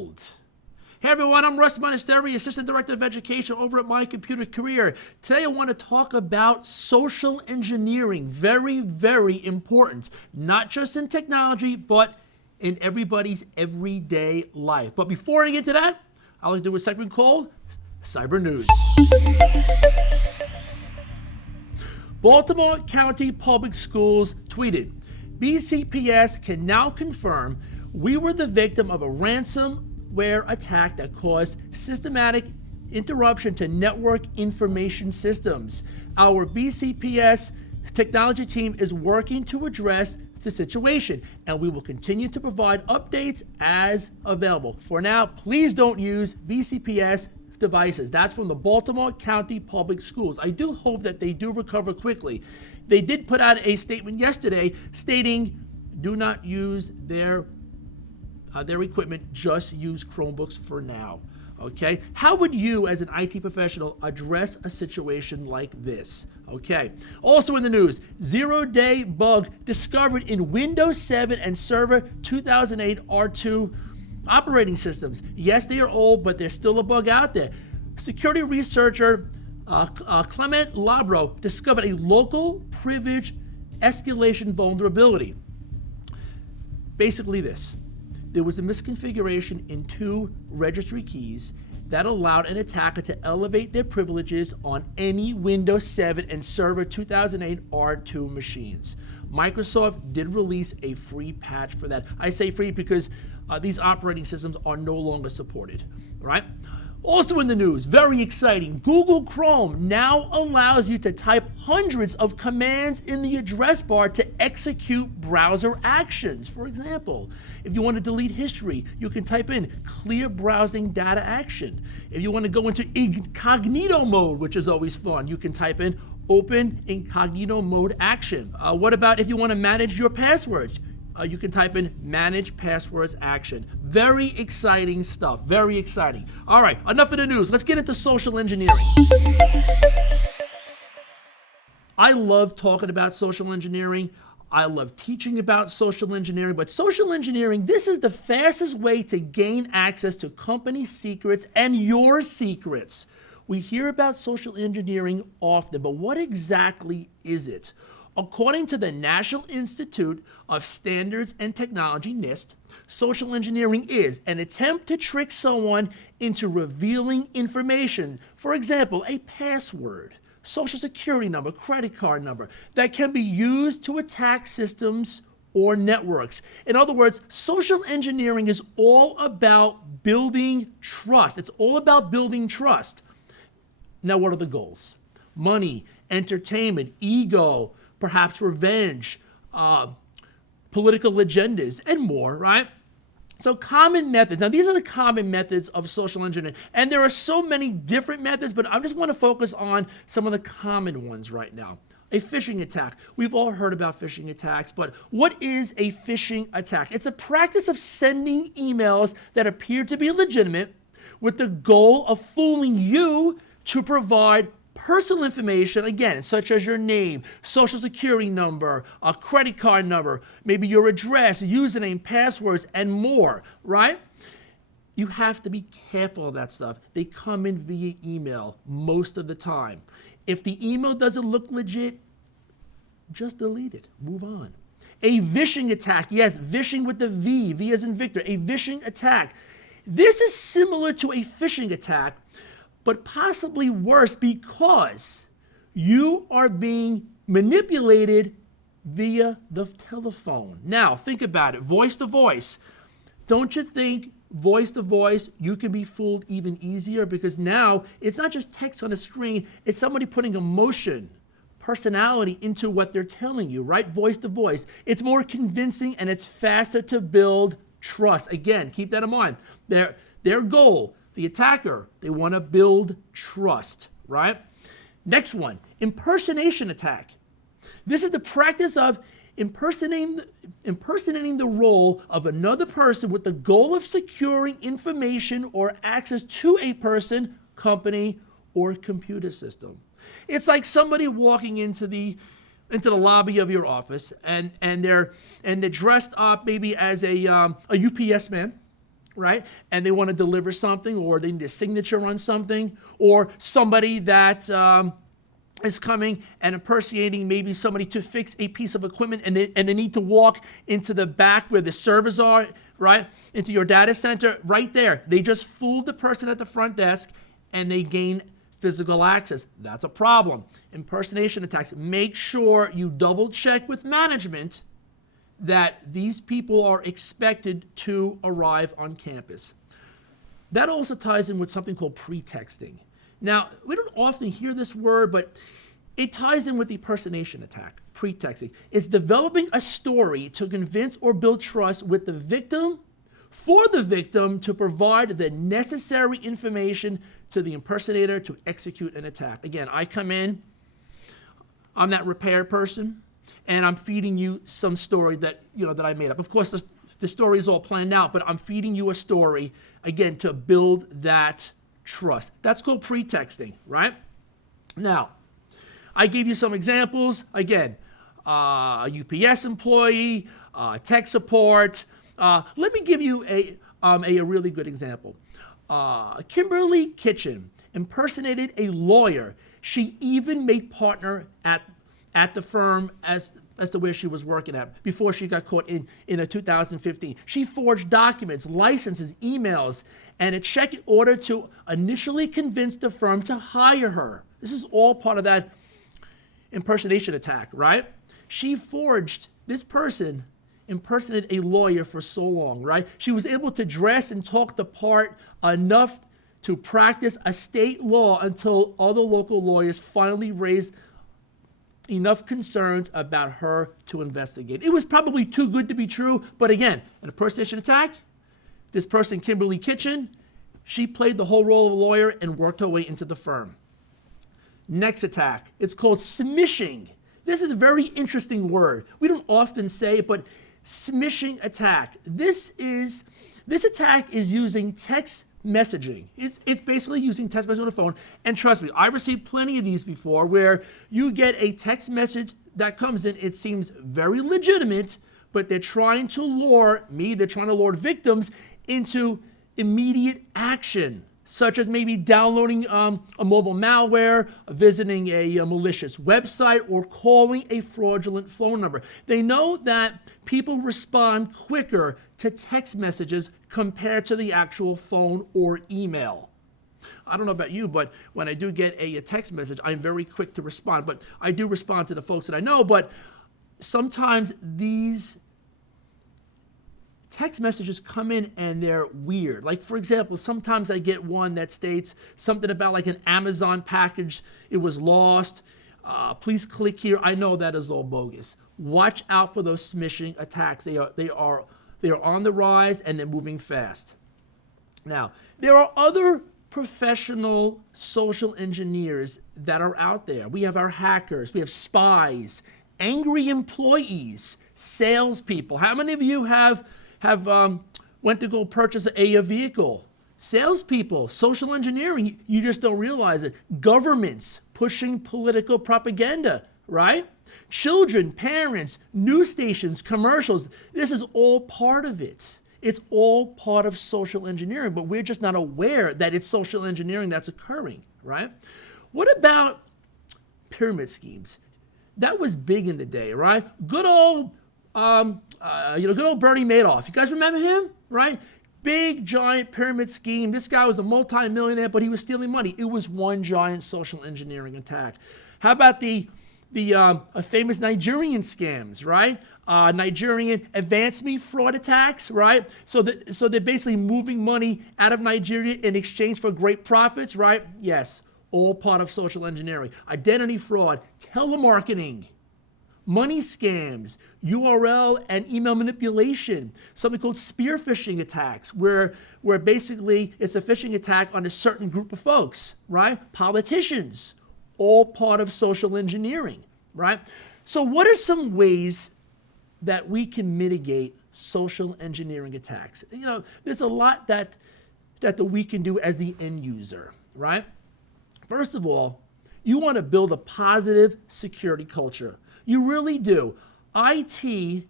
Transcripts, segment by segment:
cold. Hey everyone, I'm Russ Munesteri, Assistant Director of Education over at My Computer Career. Today I want to talk about social engineering. Very, very important. Not just in technology, but in everybody's everyday life. But before I get to that, I'd like to do a segment called Cyber News. Baltimore County Public Schools tweeted, BCPS can now confirm we were the victim of a ransomware attack that caused systematic interruption to network information systems. Our BCPS technology team is working to address the situation, and we will continue to provide updates as available. For now, please don't use BCPS devices. That's from the Baltimore County Public Schools. I do hope that they do recover quickly. They did put out a statement yesterday stating, do not use their equipment, just use Chromebooks for now. Okay? How would you, as an IT professional, address a situation like this? Okay. Also in the news, zero-day bug discovered in Windows 7 and Server 2008 R2 operating systems. Yes, they are old, but there's still a bug out there. Security researcher Clement Labro discovered a local privilege escalation vulnerability. Basically this. There was a misconfiguration in two registry keys that allowed an attacker to elevate their privileges on any Windows 7 and Server 2008 R2 machines. Microsoft did release a free patch for that. I say free because these operating systems are no longer supported, right? Also in the news, very exciting, Google Chrome now allows you to type hundreds of commands in the address bar to execute browser actions. For example, if you want to delete history, you can type in clear browsing data action. If you want to go into incognito mode, which is always fun, you can type in open incognito mode action. What about if you want to manage your passwords? You can type in manage passwords action. Very exciting stuff, very exciting. All right, enough of the news. Let's get into social engineering. I love talking about social engineering. I love teaching about social engineering, but social engineering, this is the fastest way to gain access to company secrets and your secrets. We hear about social engineering often, but what exactly is it? According to the National Institute of Standards and Technology, NIST, social engineering is an attempt to trick someone into revealing information. For example, a password, social security number, credit card number, that can be used to attack systems or networks. In other words, social engineering is all about building trust. It's all about building trust. Now, what are the goals? Money, entertainment, ego, perhaps revenge, political agendas, and more, right? So common methods. Now, these are the common methods of social engineering. And there are so many different methods, but I just want to focus on some of the common ones right now. A phishing attack. We've all heard about phishing attacks, but what is a phishing attack? It's a practice of sending emails that appear to be legitimate with the goal of fooling you to provide personal information, again, such as your name, social security number, a credit card number, maybe your address, username, passwords, and more, right? You have to be careful of that stuff. They come in via email most of the time. If the email doesn't look legit, just delete it. Move on. A vishing attack. Yes, vishing with the V. V as in Victor. A vishing attack. This is similar to a phishing attack, but possibly worse because you are being manipulated via the telephone. Now, think about it. Voice to voice. Don't you think voice to voice, you can be fooled even easier? Because now it's not just text on a screen, it's somebody putting emotion, personality into what they're telling you, right? Voice to voice. It's more convincing and it's faster to build trust. Again, keep that in mind. Their goal, the attacker, they want to build trust, right? Next one, impersonation attack. This is the practice of impersonating the role of another person with the goal of securing information or access to a person, company, or computer system. It's like somebody walking into the lobby of your office and they're dressed up maybe as a UPS man, right? And they want to deliver something, or they need a signature on something, or somebody that is coming and impersonating maybe somebody to fix a piece of equipment, and they need to walk into the back where the servers are, right? Into your data center, right there. They just fooled the person at the front desk and they gain physical access. That's a problem. Impersonation attacks. Make sure you double check with management that these people are expected to arrive on campus. That also ties in with something called pretexting. Now, we don't often hear this word, but it ties in with the impersonation attack, pretexting. It's developing a story to convince or build trust with the victim for the victim to provide the necessary information to the impersonator to execute an attack. Again, I come in, I'm that repair person, and I'm feeding you some story that I made up. Of course, the story is all planned out, but I'm feeding you a story, again, to build that trust. That's called pretexting, right? Now, I gave you some examples. Again, a UPS employee, tech support. Let me give you a really good example. Kimberly Kitchen impersonated a lawyer. She even made partner at the firm as to where she was working at before she got caught in 2015. She forged documents, licenses, emails, and a check in order to initially convince the firm to hire her. This is all part of that impersonation attack, right? This person impersonated a lawyer for so long, right? She was able to dress and talk the part enough to practice a state law until other local lawyers finally raised enough concerns about her to investigate. It was probably too good to be true, but again, an impersonation attack, this person, Kimberly Kitchen, she played the whole role of a lawyer and worked her way into the firm. Next attack, it's called smishing. This is a very interesting word. We don't often say it, but smishing attack. This attack is using text messaging. It's basically using text messaging on the phone. And trust me, I've received plenty of these before where you get a text message that comes in. It seems very legitimate, but they're trying to lure victims into immediate action, such as maybe downloading a mobile malware, visiting a malicious website, or calling a fraudulent phone number. They know that people respond quicker to text messages compared to the actual phone or email. I don't know about you, but when I do get a text message, I'm very quick to respond. But I do respond to the folks that I know, but sometimes these text messages come in and they're weird. Like, for example, sometimes I get one that states something about like an Amazon package, it was lost. Please click here. I know that is all bogus. Watch out for those smishing attacks. They are on the rise and they're moving fast. Now, there are other professional social engineers that are out there. We have our hackers, we have spies, angry employees, salespeople. How many of you have went to go purchase a vehicle? Salespeople, social engineering, you just don't realize it. Governments pushing political propaganda, right? Children, parents, news stations, commercials, this is all part of it. It's all part of social engineering, but we're just not aware that it's social engineering that's occurring, right? What about pyramid schemes? That was big in the day, right? Good old Bernie Madoff. You guys remember him, right? Big, giant pyramid scheme. This guy was a multi-millionaire, but he was stealing money. It was one giant social engineering attack. How about the famous Nigerian scams, right? Nigerian advance me fraud attacks, right? So they're basically moving money out of Nigeria in exchange for great profits, right? Yes, all part of social engineering. Identity fraud, telemarketing, money scams, URL and email manipulation, something called spear phishing attacks, where basically it's a phishing attack on a certain group of folks, right? Politicians, all part of social engineering, right? So what are some ways that we can mitigate social engineering attacks? There's a lot that we can do as the end user, right? First of all, you want to build a positive security culture. You really do. IT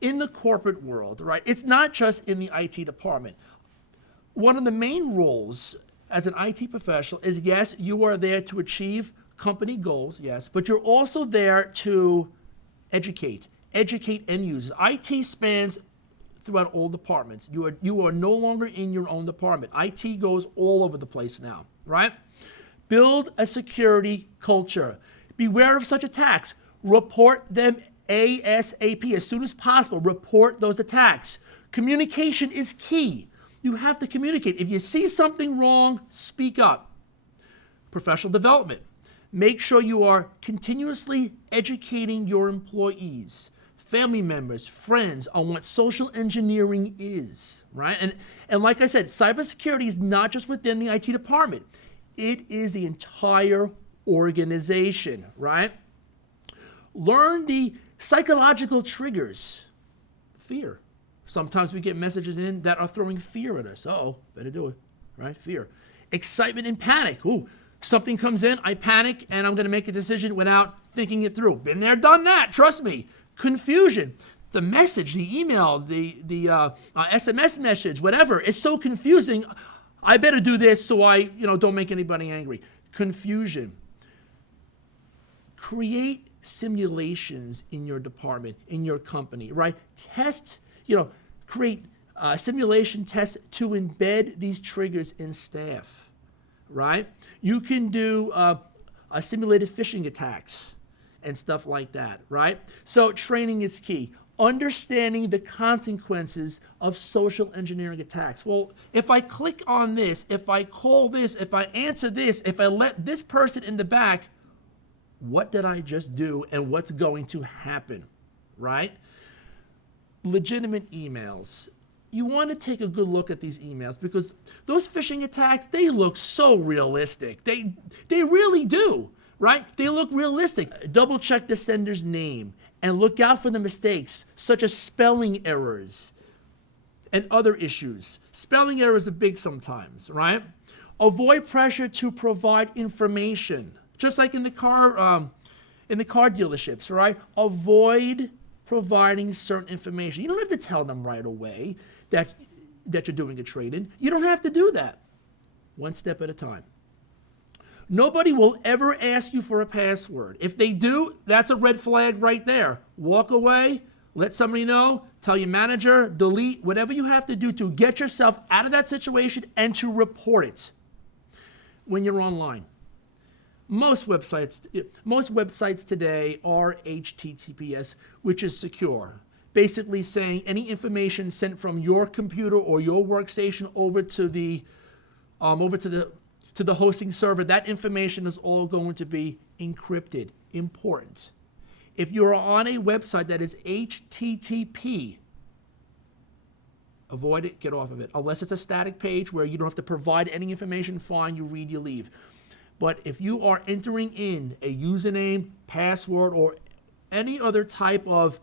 in the corporate world, right? It's not just in the IT department. One of the main roles as an IT professional is, yes, you are there to achieve company goals, yes, but you're also there to educate end users. IT spans throughout all departments. You are no longer in your own department. IT goes all over the place now, right? Build a security culture. Beware of such attacks. Report them ASAP, as soon as possible. Report those attacks. Communication is key. You have to communicate. If you see something wrong, speak up. Professional development. Make sure you are continuously educating your employees, family members, friends on what social engineering is, right? And like I said, cybersecurity is not just within the IT department. It is the entire organization, right? Learn the psychological triggers. Fear. Sometimes we get messages in that are throwing fear at us. Uh-oh, better do it, right? Fear. Excitement and panic. Ooh, something comes in, I panic, and I'm going to make a decision without thinking it through. Been there, done that, trust me. Confusion. The message, the email, the SMS message, whatever, is so confusing. I better do this so I don't make anybody angry. Confusion. Create simulations in your department, in your company, right? Create simulation tests to embed these triggers in staff, right? You can do simulated phishing attacks and stuff like that, right? So training is key. Understanding the consequences of social engineering attacks. Well, if I click on this, if I call this, if I answer this, if I let this person in the back, what did I just do and what's going to happen, right? Legitimate emails. You want to take a good look at these emails because those phishing attacks, they look so realistic. They really do, right? They look realistic. Double check the sender's name and look out for the mistakes such as spelling errors and other issues. Spelling errors are big sometimes, right? Avoid pressure to provide information. Just like in the car dealerships, right? Avoid providing certain information. You don't have to tell them right away that you're doing a trade-in. You don't have to do that. One step at a time. Nobody will ever ask you for a password. If they do, that's a red flag right there. Walk away, let somebody know, tell your manager, delete, whatever you have to do to get yourself out of that situation and to report it when you're online. Most websites today are HTTPS, which is secure. Basically saying any information sent from your computer or your workstation over to the hosting server, that information is all going to be encrypted. Important. If you're on a website that is HTTP, avoid it, get off of it. Unless it's a static page where you don't have to provide any information, fine, you read, you leave. But if you are entering in a username, password, or any other type of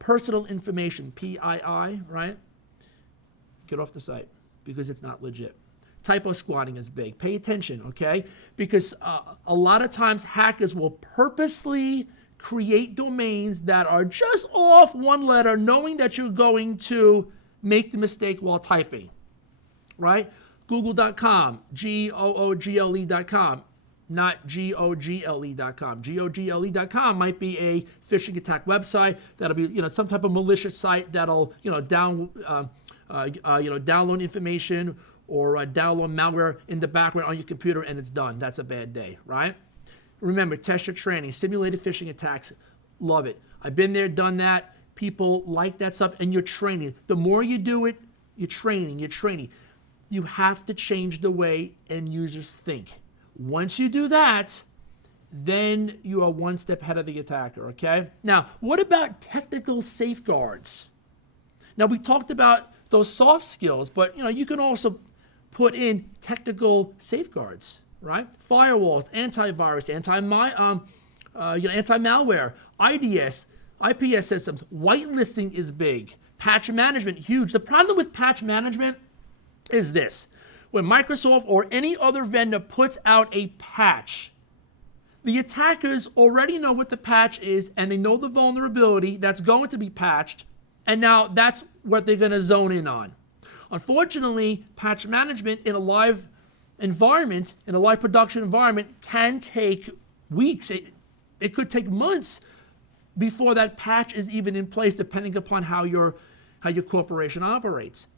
personal information, PII, right? Get off the site because it's not legit. Typo squatting is big. Pay attention, okay? Because a lot of times hackers will purposely create domains that are just off one letter, knowing that you're going to make the mistake while typing, right? Google.com, Google.com, not Gogle.com. Gogle.com might be a phishing attack website. That'll be, some type of malicious site that'll, download information or download malware in the background on your computer, and it's done. That's a bad day, right? Remember, test your training. Simulated phishing attacks, love it. I've been there, done that. People like that stuff, and you're training. The more you do it, you're training. You have to change the way end users think. Once you do that, then you are one step ahead of the attacker, okay? Now, what about technical safeguards? Now, we talked about those soft skills, but you can also put in technical safeguards, right? Firewalls, antivirus, anti-malware, IDS, IPS systems. Whitelisting is big. Patch management, huge. The problem with patch management is this. When Microsoft or any other vendor puts out a patch, The attackers already know what the patch is, and they know the vulnerability that's going to be patched, and now that's what they're going to zone in on. Unfortunately, patch management in a live environment, in a live production environment, can take weeks. It could take months before that patch is even in place, depending upon how your corporation operates.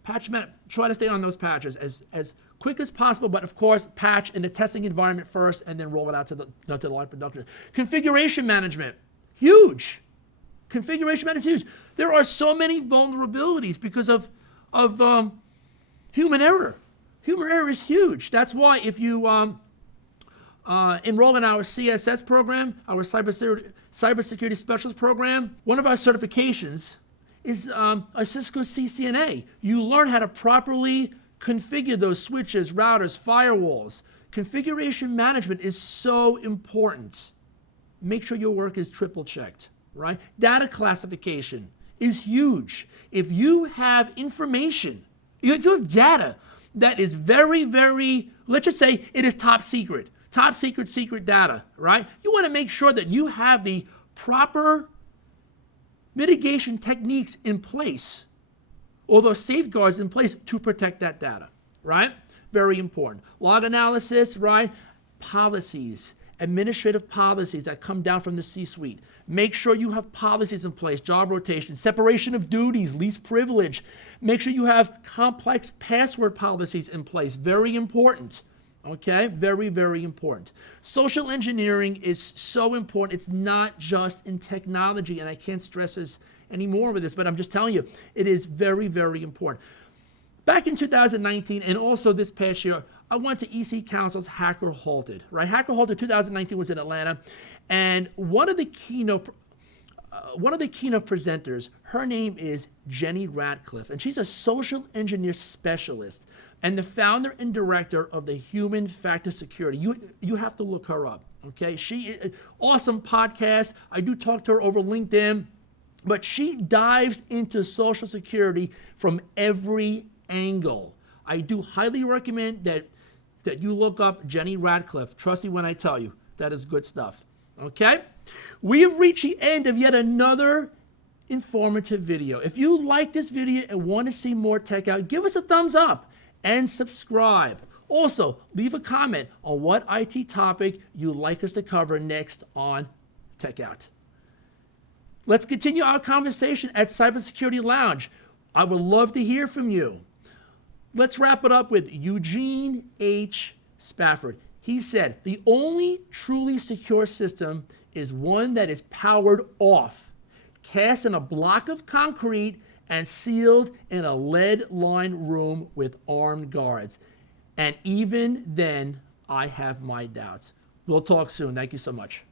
Try to stay on those patches as quick as possible, but of course, patch in the testing environment first, and then roll it out to the live production. Configuration management, huge. Configuration management is huge. There are so many vulnerabilities because of human error. Human error is huge. That's why if you enroll in our CSS program, our cybersecurity specialist program, one of our certifications is a Cisco CCNA. You learn how to properly configure those switches, routers, firewalls. Configuration management is so important. Make sure your work is triple checked, right? Data classification is huge. If you have information, if you have data that is very, very, let's just say it is top secret data, right? You want to make sure that you have the proper mitigation techniques in place, or those safeguards in place to protect that data, right? Very important. Log analysis, right? Policies, administrative policies that come down from the C-suite. Make sure you have policies in place, job rotation, separation of duties, least privilege. Make sure you have complex password policies in place. Very important. Okay, very, very important. Social engineering is so important. It's not just in technology, and I can't stress this any more with this, but I'm just telling you, it is very, very important. Back in 2019, and also this past year, I went to EC Council's Hacker Halted, right? Hacker Halted 2019 was in Atlanta, and one of the keynote presenters, her name is Jenny Ratcliffe, and she's a social engineer specialist and the founder and director of the Human Factor Security. You have to look her up, okay? She awesome podcast. I do talk to her over LinkedIn, but she dives into social security from every angle. I do highly recommend that you look up Jenny Ratcliffe. Trust me when I tell you, that is good stuff, okay? We have reached the end of yet another informative video. If you like this video and want to see more tech out, give us a thumbs up and subscribe. Also, leave a comment on what IT topic you'd like us to cover next on Tech Out. Let's continue our conversation at Cybersecurity Lounge. I would love to hear from you. Let's wrap it up with Eugene H. Spafford. He said, the only truly secure system is one that is powered off, cast in a block of concrete, and sealed in a lead-lined room with armed guards. And even then, I have my doubts. We'll talk soon. Thank you so much.